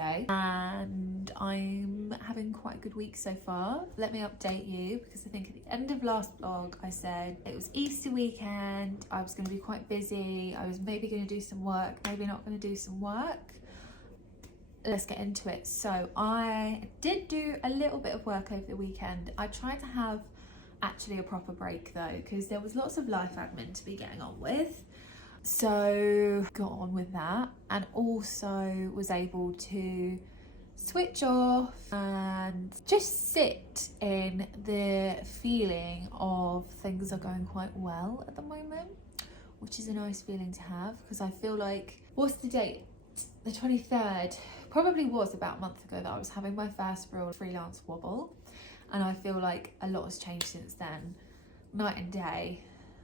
today and I'm having quite a good week so far. Let me update you because I think at the end of last vlog I said it was Easter weekend, I was going to be quite busy, I was maybe going to do some work, maybe not going to do some work. Let's get into it. So I did do a little bit of work over the weekend. I tried to have actually a proper break though, because there was lots of life admin to be getting on with. So got on with that and also was able to switch off and just sit in the feeling of things are going quite well at the moment, which is a nice feeling to have because I feel like, what's the date? The 23rd, probably was about a month ago that I was having my first real freelance wobble, and I feel like a lot has changed since then, night and day.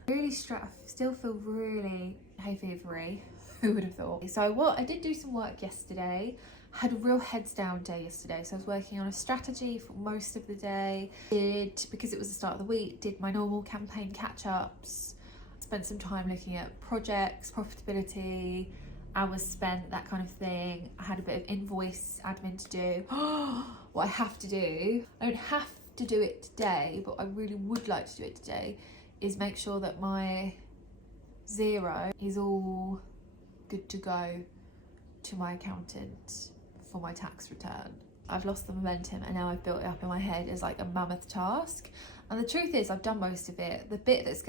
Really still feel really hay fevery, who would have thought? So I did do some work yesterday, had a real heads down day yesterday, so I was working on a strategy for most of the day, because it was the start of the week, did my normal campaign catch-ups, spent some time looking at projects, profitability, hours spent, that kind of thing. I had a bit of invoice admin to do. What I have to do, I don't have to do it today, but I really would like to do it today, is make sure that my zero is all good to go to my accountant for my tax return. I've lost the momentum and now I've built it up in my head as like a mammoth task. And the truth is I've done most of it. The bit that's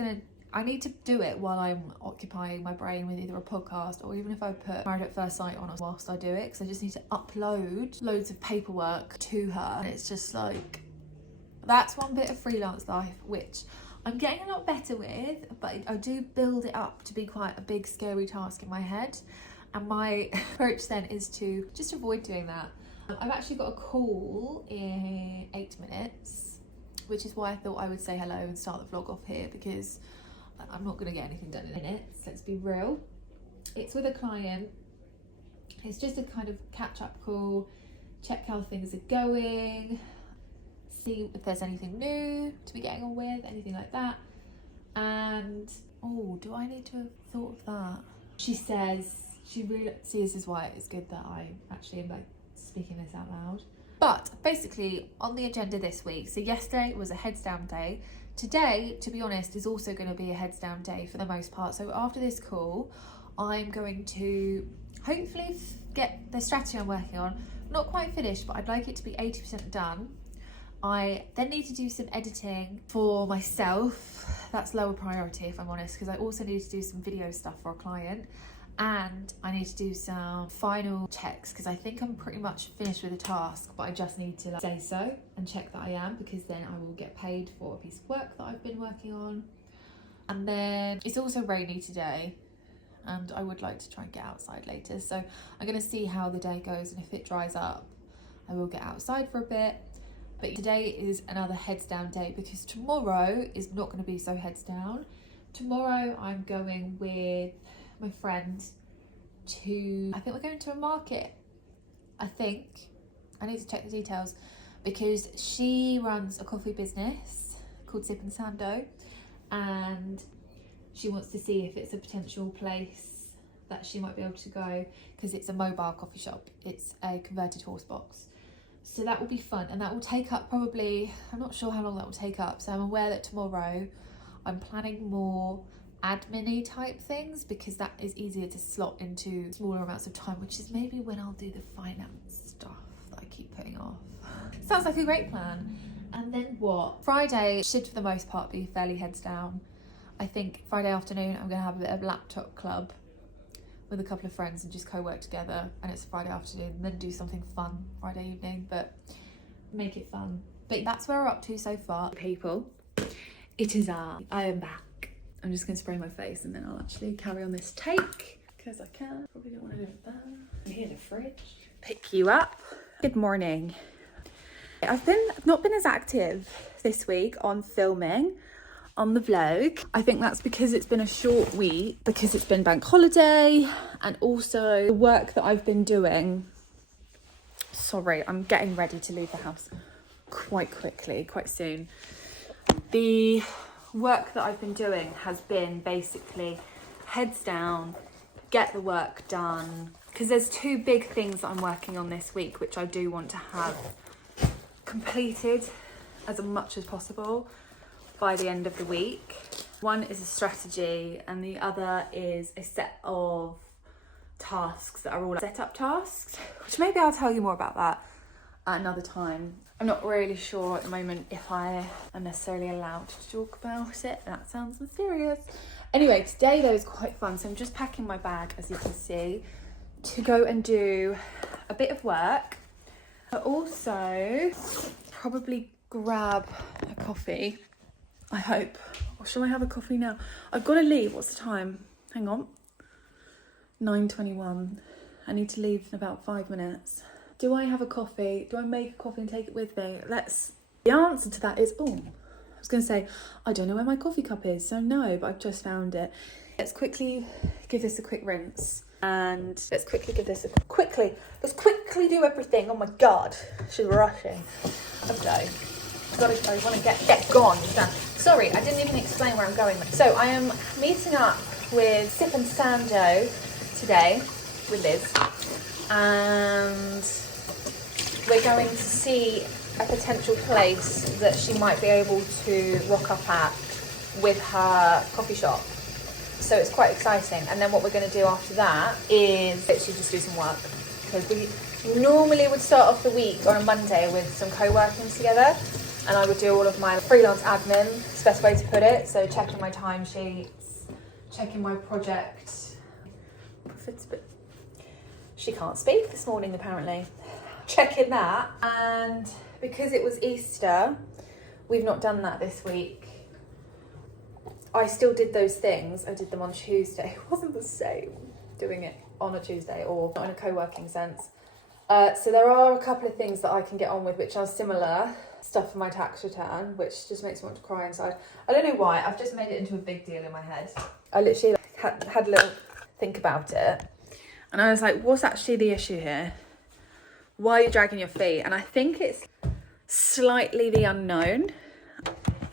I need to do it while I'm occupying my brain with either a podcast or even if I put Married at First Sight on whilst I do it, because I just need to upload loads of paperwork to her. And it's just like, that's one bit of freelance life which I'm getting a lot better with, but I do build it up to be quite a big scary task in my head. And my approach then is to just avoid doing that. I've actually got a call in 8 minutes, which is why I thought I would say hello and start the vlog off here, because I'm not going to get anything done in minutes, let's be real. It's with a client. It's just a kind of catch-up call, check how things are going, see if there's anything new to be getting on with, anything like that. And do I need to have thought of that? She says she really sees as why it's good that I actually am like speaking this out loud. But basically on the agenda this week, so yesterday was a heads down day. Today, to be honest, is also going to be a heads down day for the most part. So after this call, I'm going to hopefully get the strategy I'm working on not quite finished, but I'd like it to be 80% done. I then need to do some editing for myself. That's lower priority if I'm honest, because I also need to do some video stuff for a client. And I need to do some final checks because I think I'm pretty much finished with the task, but I just need to say so and check that I am, because then I will get paid for a piece of work that I've been working on. And then it's also rainy today and I would like to try and get outside later. So I'm going to see how the day goes, and if it dries up, I will get outside for a bit. But today is another heads down day because tomorrow is not going to be so heads down. Tomorrow I'm going with my friend I think we're going to a market. I need to check the details because she runs a coffee business called Sip and Sando, and she wants to see if it's a potential place that she might be able to go, because it's a mobile coffee shop. It's a converted horse box. So that will be fun, and that will take up probably, I'm not sure how long that will take up. So I'm aware that tomorrow I'm planning more admin-y type things because that is easier to slot into smaller amounts of time, which is maybe when I'll do the finance stuff that I keep putting off. Sounds like a great plan. And then what? Friday should for the most part be fairly heads down. I think Friday afternoon I'm going to have a bit of laptop club with a couple of friends and just co-work together, and it's Friday afternoon, and then do something fun Friday evening, but make it fun. But that's where we're up to so far. People, it is I am back. I'm just going to spray my face and then I'll actually carry on this take because I can. Probably don't want to do it there. Here's the fridge. Pick you up. Good morning. I've not been as active this week on filming on the vlog. I think that's because it's been a short week, because it's been bank holiday, and also the work that I've been doing. Sorry, I'm getting ready to leave the house quite soon. The work that I've been doing has been basically heads down, get the work done, because there's 2 big things that I'm working on this week, which I do want to have completed as much as possible by the end of the week. One is a strategy and the other is a set of tasks that are all setup tasks, which maybe I'll tell you more about that at another time. I'm not really sure at the moment if I am necessarily allowed to talk about it. That sounds mysterious. Anyway, today though is quite fun. So I'm just packing my bag, as you can see, to go and do a bit of work, but also probably grab a coffee, I hope. Or shall I have a coffee now? I've got to leave. What's the time? Hang on. 9:21. I need to leave in about 5 minutes. Do I have a coffee? Do I make a coffee and take it with me? The answer to that is, I was going to say, I don't know where my coffee cup is, so no, but I've just found it. Let's quickly give this a quick rinse. And let's quickly do everything. Oh my God, she's rushing. I want to get gone. Sorry, I didn't even explain where I'm going. So I am meeting up with Sip and Sando today with Liz, and we're going to see a potential place that she might be able to rock up at with her coffee shop. So it's quite exciting. And then what we're going to do after that is literally just do some work, because we normally would start off the week on a Monday with some co-working together, and I would do all of my freelance admin, it's the best way to put it. So checking my timesheets, checking my project. She can't speak this morning apparently. Checking that. And because it was Easter, we've not done that this week. I still did those things. I did them on Tuesday. It wasn't the same doing it on a Tuesday, or not in a co-working sense. So there are a couple of things that I can get on with which are similar. Stuff for my tax return, which just makes me want to cry inside. I don't know why. I've just made it into a big deal in my head. I literally had a little think about it. And I was like, what's actually the issue here? Why are you dragging your feet? And I think it's slightly the unknown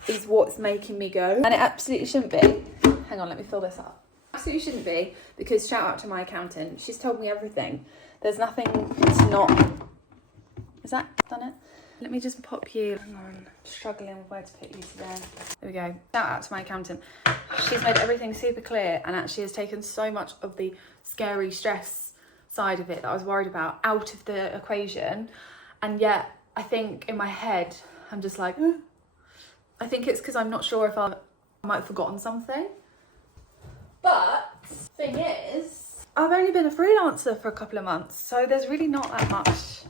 is what's making me go. And it absolutely shouldn't be. Hang on, let me fill this up. Absolutely shouldn't be, because shout out to my accountant. She's told me everything. There's nothing to not... Is that done it? Let me just pop you... Hang on, struggling with where to put you today. There we go. Shout out to my accountant. She's made everything super clear and actually has taken so much of the scary stress side of it that I was worried about out of the equation. And yet, I think in my head, I'm just like... I think it's because I'm not sure if I might have forgotten something. But thing is, I've only been a freelancer for a couple of months, so there's really not that much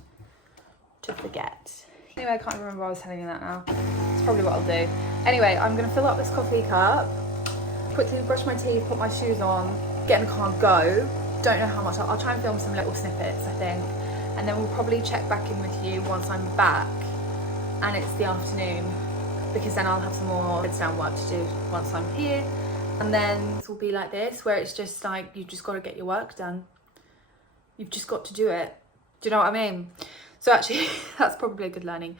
to forget. Anyway, I can't remember why I was telling you that now. It's probably what I'll do. Anyway, I'm going to fill up this coffee cup, quickly brush my teeth, put my shoes on, get in the car and go. Don't know how much. I'll try and film some little snippets, I think. And then we'll probably check back in with you once I'm back and it's the afternoon, because then I'll have some more heads down work to do once I'm here. And then it will be like this, where it's just like, you've just got to get your work done. You've just got to do it. Do you know what I mean? So actually, that's probably a good learning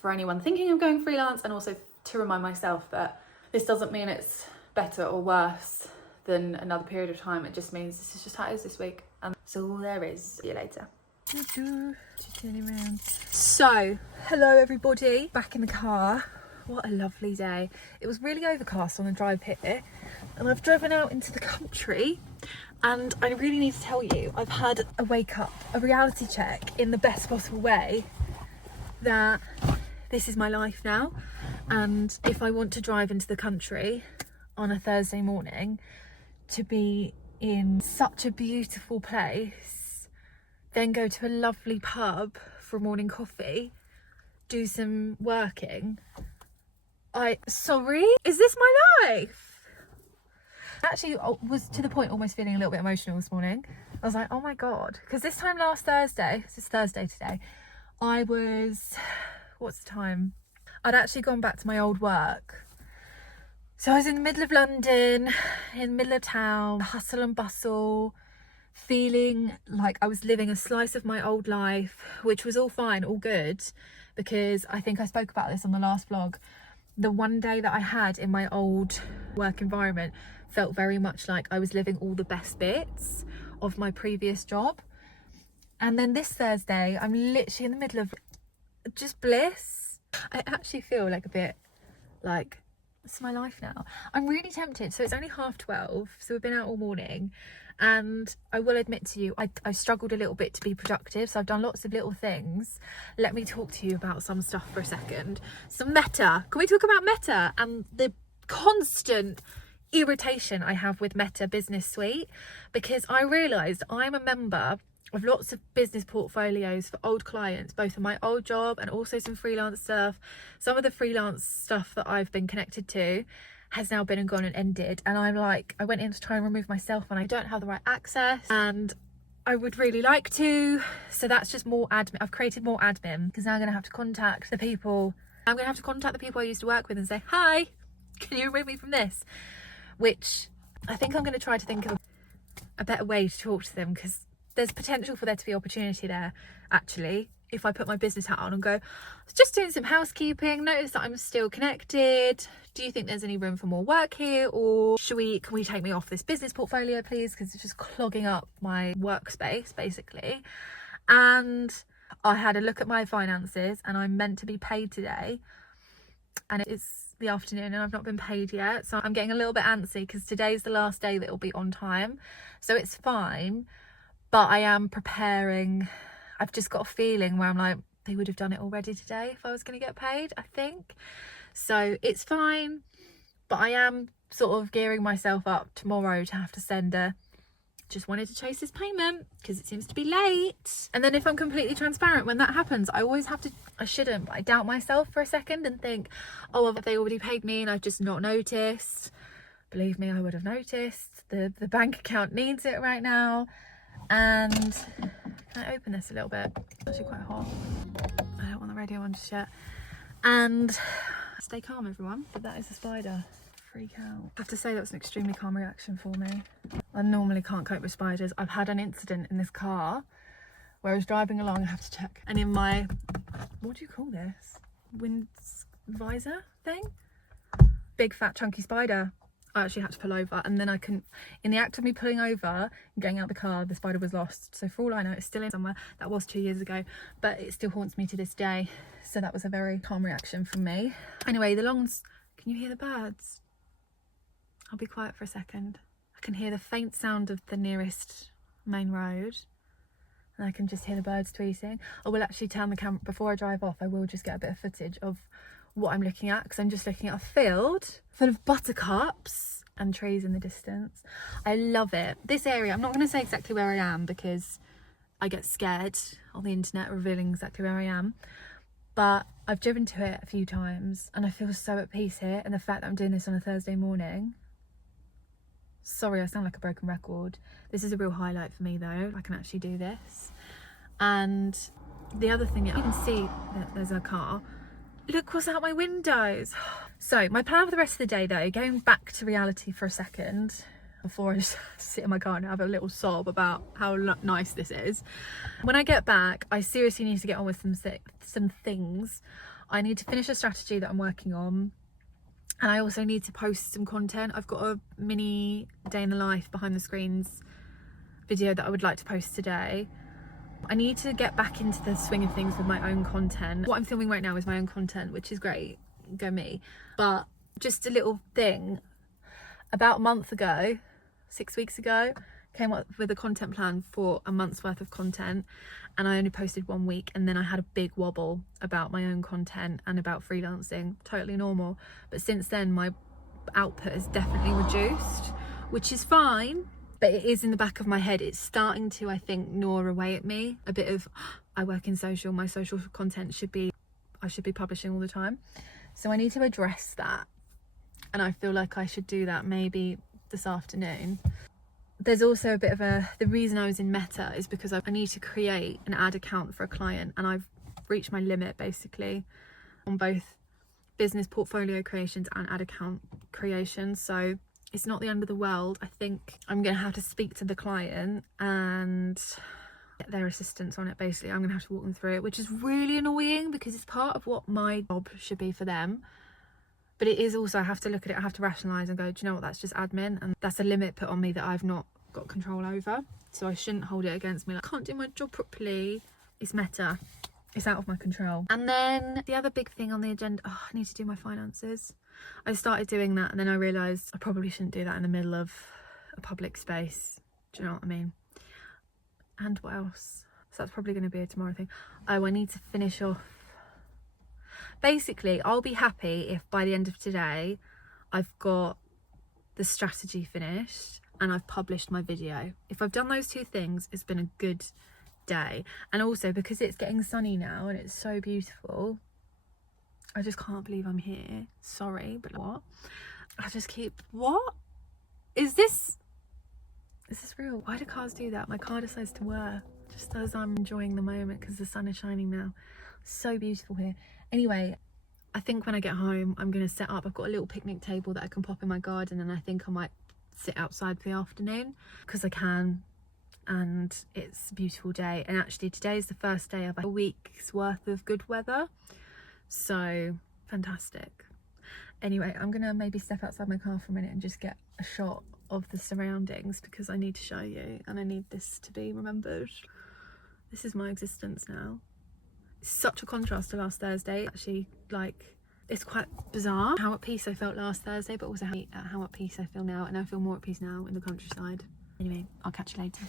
for anyone thinking of going freelance, and also to remind myself that this doesn't mean it's better or worse than another period of time. It just means this is just how it is this week. And so all there is. See you later. So, hello everybody. Back in the car. What a lovely day. It was really overcast on the drive here, and I've driven out into the country, and I really need to tell you, I've had a wake up, a reality check in the best possible way, that this is my life now. And if I want to drive into the country on a Thursday morning to be in such a beautiful place, then go to a lovely pub for a morning coffee, do some working, sorry, is this my life? Actually, I was to the point almost feeling a little bit emotional this morning. I was like, oh my God, because this time last Thursday, it's Thursday today, I was, what's the time? I'd actually gone back to my old work. So I was in the middle of London, in the middle of town, hustle and bustle, feeling like I was living a slice of my old life, which was all fine, all good, because I think I spoke about this on the last vlog. The one day that I had in my old work environment felt very much like I was living all the best bits of my previous job. And then this Thursday, I'm literally in the middle of just bliss. I actually feel like a bit like, it's my life now. I'm really tempted. So it's only 12:30, so we've been out all morning, and I will admit to you, I struggled a little bit to be productive, so I've done lots of little things. Let me talk to you about some stuff for a second. Some Meta. Can we talk about Meta and the constant irritation I have with Meta Business Suite? Because I realised I'm a member of lots of business portfolios for old clients, both in my old job and also some freelance stuff. Some of the freelance stuff that I've been connected to has now been and gone and ended, and I'm like, I went in to try and remove myself and I don't have the right access, and I would really like to, so that's just more admin. I've created more admin because now I'm going to have to contact the people. I'm going to have to contact the people I used to work with and say, hi, can you remove me from this? Which I think I'm going to try to think of a better way to talk to them, because there's potential for there to be opportunity there, actually, if I put my business hat on and go, I was just doing some housekeeping, notice that I'm still connected. Do you think there's any room for more work here? Or can we take me off this business portfolio, please? Because it's just clogging up my workspace, basically. And I had a look at my finances, and I'm meant to be paid today. And it's the afternoon and I've not been paid yet. So I'm getting a little bit antsy because today's the last day that it'll be on time. So it's fine. But I am preparing. I've just got a feeling where I'm like, they would have done it already today if I was going to get paid, I think. So it's fine. But I am sort of gearing myself up tomorrow to have to send a, just wanted to chase this payment because it seems to be late. And then if I'm completely transparent, when that happens, I always have to, I shouldn't, but I doubt myself for a second and think, oh, have they already paid me and I've just not noticed? Believe me, I would have noticed. The bank account needs it right now. And can I open this a little bit? It's actually quite hot. I don't want the radio on just yet. And stay calm, everyone. But that is a spider. Freak out. I have to say that was an extremely calm reaction for me. I normally can't cope with spiders. I've had an incident in this car where I was driving along, I have to check, and in my, what do you call this? Wind visor thing? Big fat chunky spider. I actually had to pull over, and then I couldn't, in the act of me pulling over and getting out the car, the spider was lost. So for all I know, it's still in somewhere. That was 2 years ago, but it still haunts me to this day. So that was a very calm reaction from me. Anyway, the lawns, can you hear the birds? I'll be quiet for a second. I can hear the faint sound of the nearest main road, and I can just hear the birds tweeting. I will actually turn the camera, before I drive off, I will just get a bit of footage of what I'm looking at, because I'm just looking at a field full of buttercups and trees in the distance. I love it. This area, I'm not going to say exactly where I am because I get scared on the internet revealing exactly where I am, but I've driven to it a few times and I feel so at peace here. And the fact that I'm doing this on a Thursday morning, sorry, I sound like a broken record. This is a real highlight for me though. I can actually do this. And the other thing, you can see that there's a car. Look what's out my windows. So my plan for the rest of the day though, going back to reality for a second, before I just sit in my car and have a little sob about how nice this is. When I get back, I seriously need to get on with some things. I need to finish a strategy that I'm working on. And I also need to post some content. I've got a mini day in the life behind the screens video that I would like to post today. I need to get back into the swing of things with my own content. What I'm filming right now is my own content, which is great, go me. But just a little thing, about a month ago, 6 weeks ago, came up with a content plan for a month's worth of content, and I only posted 1 week, and then I had a big wobble about my own content and about freelancing. Totally normal. But since then my output has definitely reduced, which is fine. But it is in the back of my head. It's starting to, I think, gnaw away at me. A bit of, I work in social, my social content I should be publishing all the time. So I need to address that. And I feel like I should do that maybe this afternoon. There's also a bit of the reason I was in Meta is because I need to create an ad account for a client, and I've reached my limit basically on both business portfolio creations and ad account creations. So it's not the end of the world. I think I'm going to have to speak to the client and get their assistance on it. Basically, I'm going to have to walk them through it, which is really annoying because it's part of what my job should be for them. But it is also, I have to look at it, I have to rationalise and go, do you know what, that's just admin, and that's a limit put on me that I've not got control over, so I shouldn't hold it against me. Like, I can't do my job properly. It's meta. It's out of my control. And then the other big thing on the agenda, I need to do my finances. I started doing that and then I realised I probably shouldn't do that in the middle of a public space. Do you know what I mean? And what else? So that's probably going to be a tomorrow thing. Oh, I need to finish off. Basically, I'll be happy if by the end of today I've got the strategy finished and I've published my video. If I've done those two things, it's been a good day. And also because it's getting sunny now and it's so beautiful, I just can't believe I'm here. Sorry, but what? I just keep, what? Is this real? Why do cars do that? My car decides to whir just as I'm enjoying the moment because the sun is shining now. So beautiful here. Anyway, I think when I get home, I'm going to set up. I've got a little picnic table that I can pop in my garden, and I think I might sit outside for the afternoon because I can, and it's a beautiful day. And actually today is the first day of a week's worth of good weather, so fantastic. Anyway, I'm going to maybe step outside my car for a minute and just get a shot of the surroundings because I need to show you and I need this to be remembered. This is my existence now. It's such a contrast to last Thursday. Actually, like, it's quite bizarre how at peace I felt last Thursday, but also how at peace I feel now, and I feel more at peace now in the countryside. Anyway, I'll catch you later.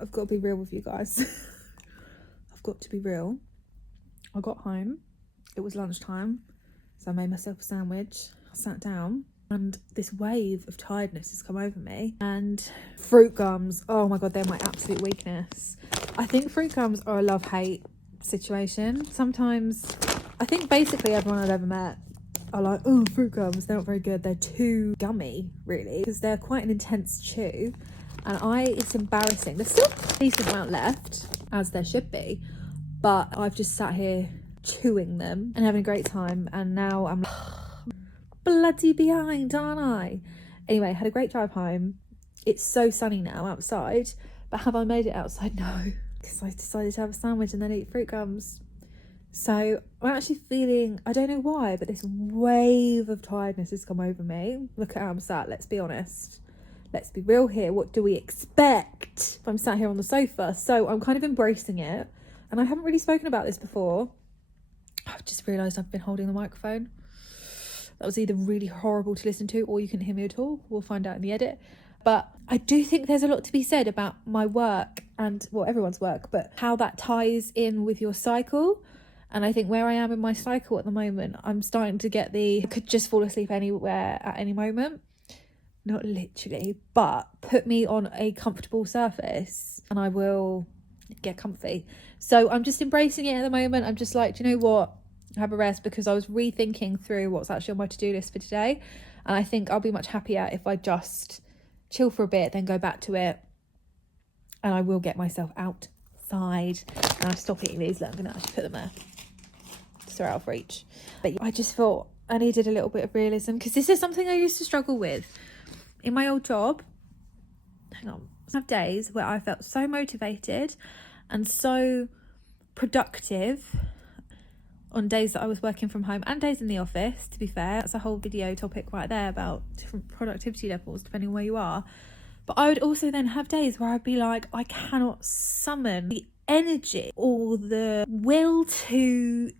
I've got to be real with you guys. I've got to be real. I got home, it was lunchtime, so I made myself a sandwich. I sat down and this wave of tiredness has come over me, and fruit gums, oh my god, they're my absolute weakness. I think fruit gums are a love-hate situation. Sometimes, I think basically everyone I've ever met are like, oh, fruit gums, they're not very good, they're too gummy, really, because they're quite an intense chew, and it's embarrassing. There's still a decent amount left, as there should be, but I've just sat here chewing them and having a great time, and now I'm bloody behind, aren't I? Anyway, had a great drive home. It's so sunny now outside, but have I made it outside? No, because I decided to have a sandwich and then eat fruit gums. So I'm actually feeling, I don't know why, but this wave of tiredness has come over me. Look at how I'm sat, let's be honest. Let's be real here. What do we expect if I'm sat here on the sofa? So I'm kind of embracing it. And I haven't really spoken about this before. I've just realised I've been holding the microphone. That was either really horrible to listen to or you couldn't hear me at all. We'll find out in the edit. But I do think there's a lot to be said about my work and, well, everyone's work, but how that ties in with your cycle. And I think where I am in my cycle at the moment, I'm starting to get I could just fall asleep anywhere at any moment. Not literally, but put me on a comfortable surface and I will get comfy. So I'm just embracing it at the moment. I'm just like, do you know what? Have a rest, because I was rethinking through what's actually on my to-do list for today. And I think I'll be much happier if I just chill for a bit, then go back to it. And I will get myself outside. And I'll stop eating these. Look, I'm going to actually put them there, so they're out of reach. But I just thought I needed a little bit of realism, because this is something I used to struggle with. In my old job, I have days where I felt so motivated and so productive on days that I was working from home and days in the office, to be fair. That's a whole video topic right there about different productivity levels depending on where you are. But I would also then have days where I'd be like, I cannot summon the energy or the will to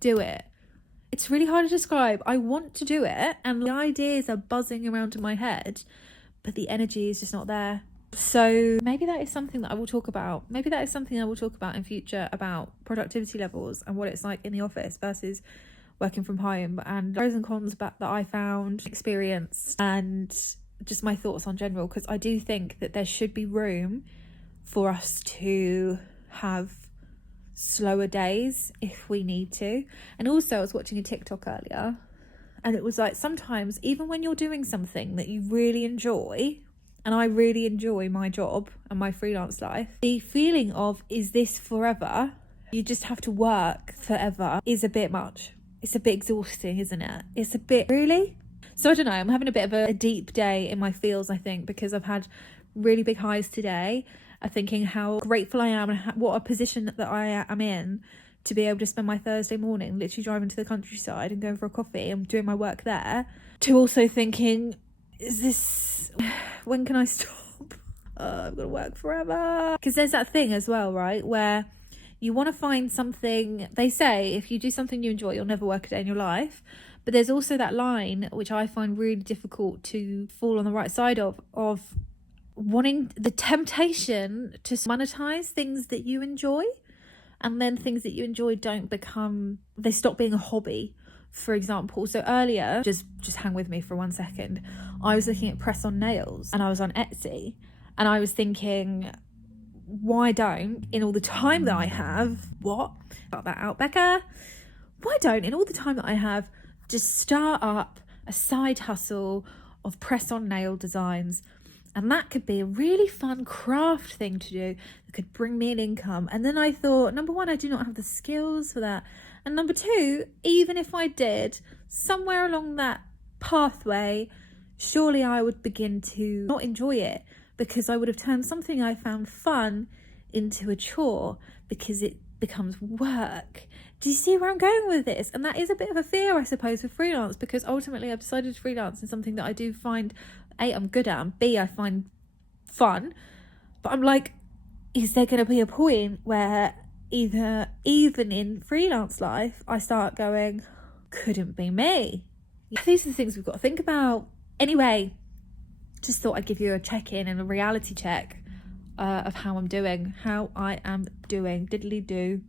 do it. It's really hard to describe. I want to do it and the ideas are buzzing around in my head, but the energy is just not there. So maybe that is something that I will talk about. Maybe that is something I will talk about in future, about productivity levels and what it's like in the office versus working from home, and pros and cons that I found, experienced, and just my thoughts on general, because I do think that there should be room for us to have slower days if we need to. And also I was watching a TikTok earlier, and it was like, sometimes even when you're doing something that you really enjoy, and I really enjoy my job and my freelance life, the feeling of, is this forever? You just have to work forever is a bit much. It's a bit exhausting, isn't it? It's a bit, really? So I don't know, I'm having a bit of a deep day in my feels, I think, because I've had really big highs today are thinking how grateful I am and what a position that I am in to be able to spend my Thursday morning literally driving to the countryside and going for a coffee and doing my work there, to also thinking, when can I stop? I've got to work forever. Because there's that thing as well, right, where you want to find something. They say if you do something you enjoy, you'll never work a day in your life. But there's also that line, which I find really difficult to fall on the right side of wanting the temptation to monetize things that you enjoy, and then things that you enjoy they stop being a hobby, for example. So earlier, just hang with me for 1 second, I was looking at press on nails and I was on Etsy, and I was thinking, why don't, in all the time that I have, got that out, Becca, why don't, in all the time that I have, just start up a side hustle of press on nail designs? And that could be a really fun craft thing to do that could bring me an income. And then I thought, number one, I do not have the skills for that. And number two, even if I did, somewhere along that pathway, surely I would begin to not enjoy it, because I would have turned something I found fun into a chore, because it becomes work. Do you see where I'm going with this? And that is a bit of a fear, I suppose, for freelance, because ultimately I've decided to freelance in something that I do find, A, I'm good at, and B, I find fun. But I'm like, is there going to be a point where even in freelance life, I start going, couldn't be me? These are the things we've got to think about. Anyway, just thought I'd give you a check-in and a reality check of how I'm doing, diddly do.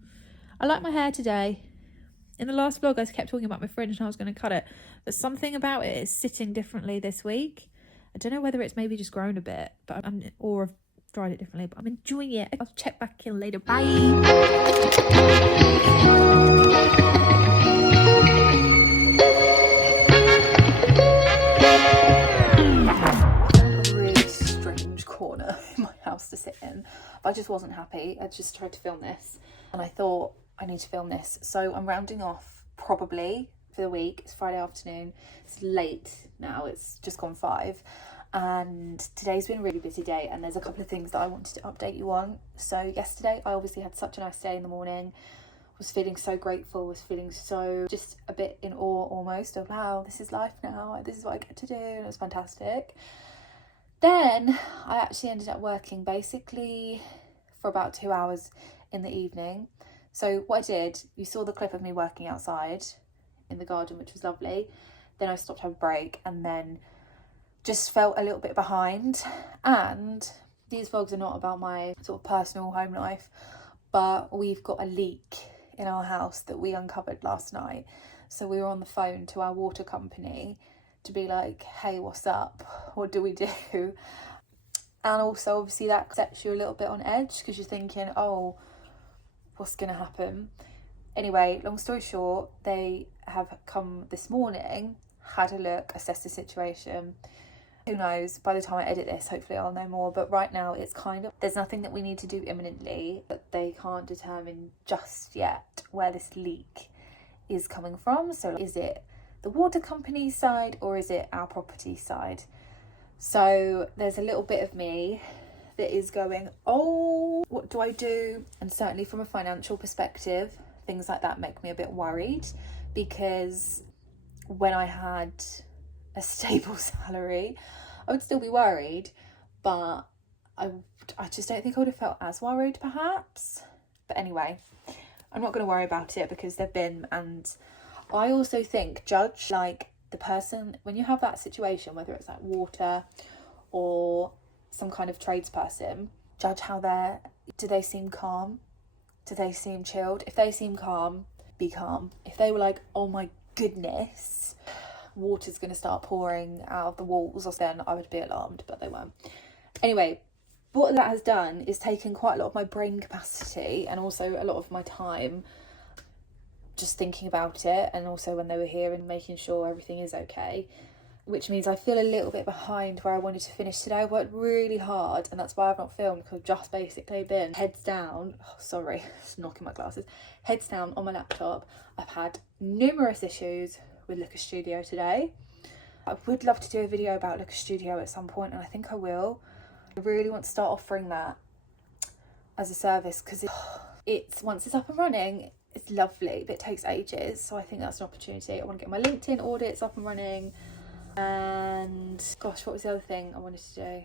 I like my hair today. In the last vlog, I kept talking about my fringe and I was going to cut it, but something about it is sitting differently this week. I don't know whether it's maybe just grown a bit, or I've dried it differently, but I'm enjoying it. I'll check back in later. Bye. Corner in my house to sit in, but I just wasn't happy. I just tried to film this and I thought, I need to film this, so I'm rounding off probably for the week. It's Friday afternoon, it's late now, it's just gone 5, and today's been a really busy day, and there's a couple of things that I wanted to update you on. So yesterday I obviously had such a nice day in the morning, was feeling so grateful, was feeling so just a bit in awe almost of, wow, this is life now, this is what I get to do, and it was fantastic. Then I actually ended up working basically for about 2 hours in the evening. So what I did, you saw the clip of me working outside in the garden, which was lovely. Then I stopped to have a break and then just felt a little bit behind. And these vlogs are not about my sort of personal home life, but we've got a leak in our house that we uncovered last night. So we were on the phone to our water company to be like, hey, what's up? What do we do? And also obviously that sets you a little bit on edge, because you're thinking, oh, what's gonna happen? Anyway, long story short, they have come this morning, had a look, assessed the situation. Who knows, by the time I edit this, hopefully I'll know more. But right now it's kind of, there's nothing that we need to do imminently, but they can't determine just yet where this leak is coming from. So is it the water company's side or is it our property side? So there's a little bit of me that is going, oh, what do I do? And certainly from a financial perspective, things like that make me a bit worried, because when I had a stable salary, I would still be worried, but I just don't think I would have felt as worried perhaps. But anyway, I'm not going to worry about it because they've been, and I also think judge like the person, when you have that situation, whether it's like water or some kind of tradesperson, judge how do they seem calm? Do they seem chilled? If they seem calm, be calm. If they were like, oh my goodness, water's going to start pouring out of the walls, then I would be alarmed, but they weren't. Anyway, what that has done is taken quite a lot of my brain capacity and also a lot of my time just thinking about it, and also when they were here and making sure everything is okay, which means I feel a little bit behind where I wanted to finish today. I worked really hard, and that's why I've not filmed, because I've just basically been heads down, just knocking my glasses, heads down on my laptop. I've had numerous issues with Lucas Studio today. I would love to do a video about Lucas Studio at some point, and I think I will. I really want to start offering that as a service, because it's once it's up and running, it's lovely, but it takes ages. So I think that's an opportunity. I want to get my LinkedIn audits up and running. And gosh, what was the other thing I wanted to do?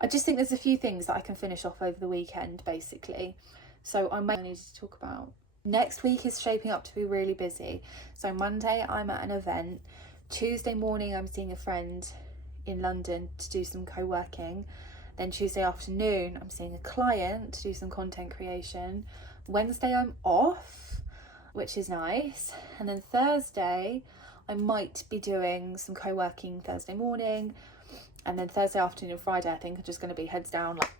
I just think there's a few things that I can finish off over the weekend, basically. So I need to talk about. Next week is shaping up to be really busy. So Monday I'm at an event. Tuesday morning I'm seeing a friend in London to do some co-working. Then Tuesday afternoon I'm seeing a client to do some content creation. Wednesday I'm off, which is nice. And then Thursday I might be doing some co-working Thursday morning. And then Thursday afternoon and Friday I think are just going to be heads down, like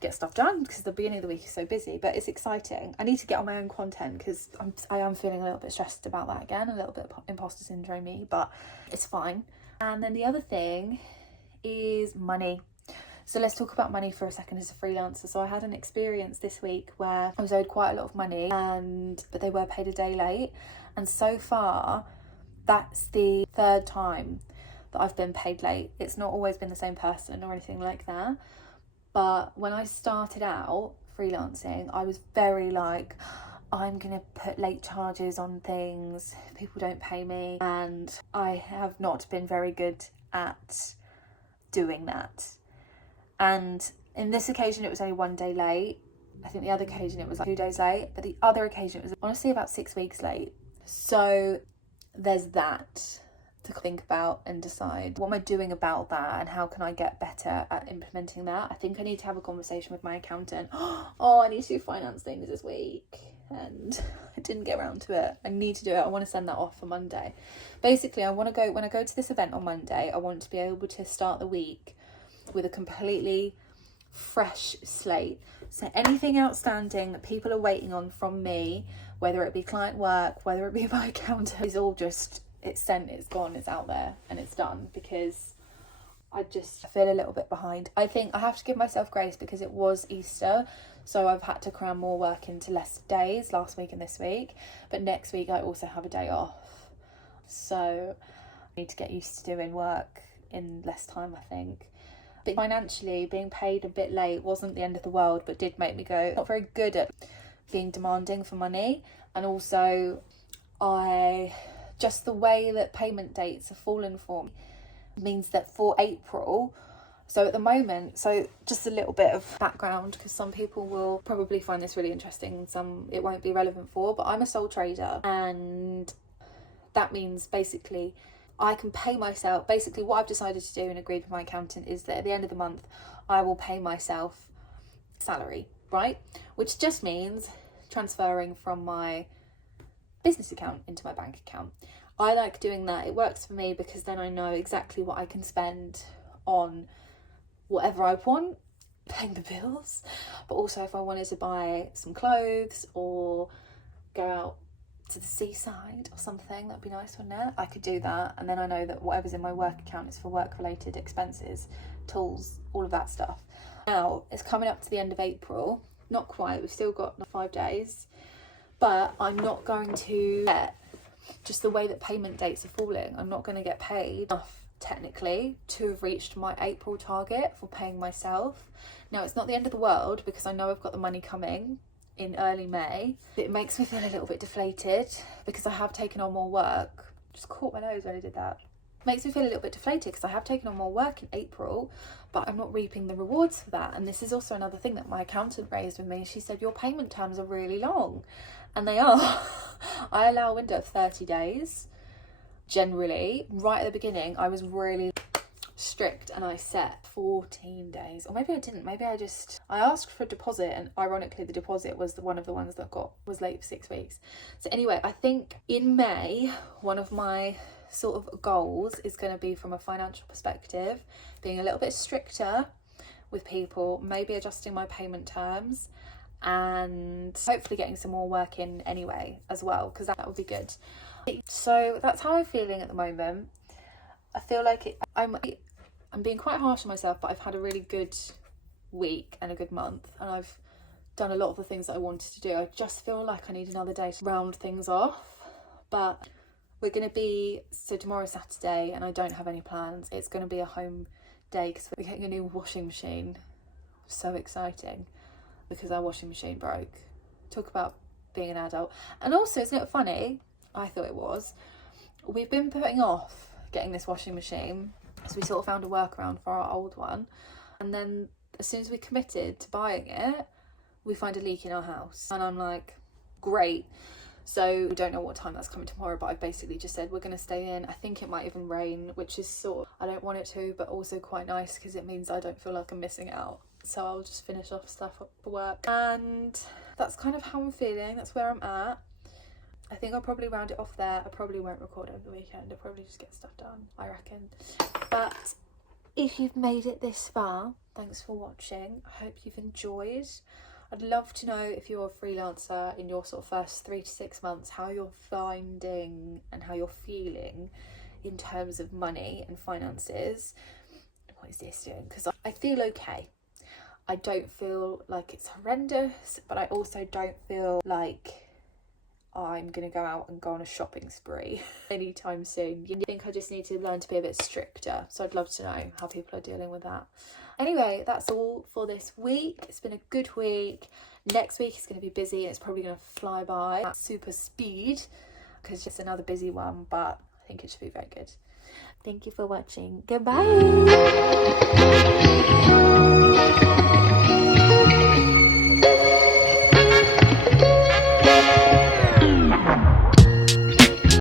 get stuff done, because the beginning of the week is so busy. But it's exciting. I need to get on my own content because I am feeling a little bit stressed about that again, a little bit imposter syndrome-y, but it's fine. And then the other thing is money. So let's talk about money for a second as a freelancer. So I had an experience this week where I was owed quite a lot of money, but they were paid a day late. And so far, that's the third time that I've been paid late. It's not always been the same person or anything like that. But when I started out freelancing, I was very like, I'm going to put late charges on things. People don't pay me. And I have not been very good at doing that. And in this occasion, it was only 1 day late. I think the other occasion it was like 2 days late. But the other occasion, it was honestly about 6 weeks late. So there's that to think about and decide, what am I doing about that and how can I get better at implementing that? I think I need to have a conversation with my accountant. Oh, I need to do finance things this week and I didn't get around to it. I need to do it. I want to send that off for Monday. Basically, when I go to this event on Monday, I want to be able to start the week with a completely fresh slate. So anything outstanding that people are waiting on from me, whether it be client work, whether it be my accountant, is all just, it's sent, it's gone, it's out there and it's done, because I just feel a little bit behind. I think I have to give myself grace because it was Easter, so I've had to cram more work into less days last week and this week, but next week I also have a day off, so I need to get used to doing work in less time, I think. But financially, being paid a bit late wasn't the end of the world, but did make me go, not very good at being demanding for money. And also just the way that payment dates have fallen for me means that for April, so at the moment, so just a little bit of background, because some people will probably find this really interesting and some it won't be relevant for, but I'm a sole trader, and that means basically I can pay myself. Basically what I've decided to do and agreed with my accountant is that at the end of the month I will pay myself salary, right? Which just means transferring from my business account into my bank account. I like doing that. It works for me because then I know exactly what I can spend on whatever I want, paying the bills, but also if I wanted to buy some clothes or go out to the seaside or something, that'd be nice, wouldn't it? I could do that, and then I know that whatever's in my work account is for work related expenses, tools, all of that stuff. Now it's coming up to the end of April, not quite, we've still got 5 days, but I'm not going to get, just the way that payment dates are falling, I'm not going to get paid enough technically to have reached my April target for paying myself. Now it's not the end of the world because I know I've got the money coming in early May. It makes me feel a little bit deflated because I have taken on more work. Just caught my nose when I did that. Makes me feel a little bit deflated because I have taken on more work in April, but I'm not reaping the rewards for that. And this is also another thing that my accountant raised with me. She said, your payment terms are really long, and they are. I allow a window of 30 days generally. Right at the beginning I was really strict and I set 14 days, or maybe I didn't, maybe I asked for a deposit, and ironically the deposit was one of the ones that was late for 6 weeks. So anyway, I think in May one of my sort of goals is going to be, from a financial perspective, being a little bit stricter with people, maybe adjusting my payment terms, and hopefully getting some more work in anyway as well, because that would be good. So that's how I'm feeling at the moment. I feel like I'm being quite harsh on myself, but I've had a really good week and a good month, and I've done a lot of the things that I wanted to do. I just feel like I need another day to round things off, but we're going to be, so tomorrow's Saturday and I don't have any plans. It's going to be a home day because we're getting a new washing machine. so exciting because our washing machine broke. Talk about being an adult. And also, isn't it funny? I thought it was. We've been putting off getting this washing machine, so we sort of found a workaround for our old one. And then as soon as we committed to buying it, we find a leak in our house. And I'm like, great. So we don't know what time that's coming tomorrow, but I've basically just said we're going to stay in. I think it might even rain, which is sort of, I don't want it to, but also quite nice because it means I don't feel like I'm missing out. So I'll just finish off stuff for work. And that's kind of how I'm feeling. That's where I'm at. I think I'll probably round it off there. I probably won't record over the weekend. I'll probably just get stuff done, I reckon. But if you've made it this far, thanks for watching. I hope you've enjoyed. I'd love to know if you're a freelancer in your sort of first 3 to 6 months, how you're finding and how you're feeling in terms of money and finances. What is this doing? Because I feel okay. I don't feel like it's horrendous, but I also don't feel like I'm going to go out and go on a shopping spree anytime soon. You think I just need to learn to be a bit stricter. So I'd love to know how people are dealing with that. Anyway, that's all for this week. It's been a good week. Next week is going to be busy. It's probably going to fly by at super speed because it's just another busy one, but I think it should be very good. Thank you for watching. Goodbye.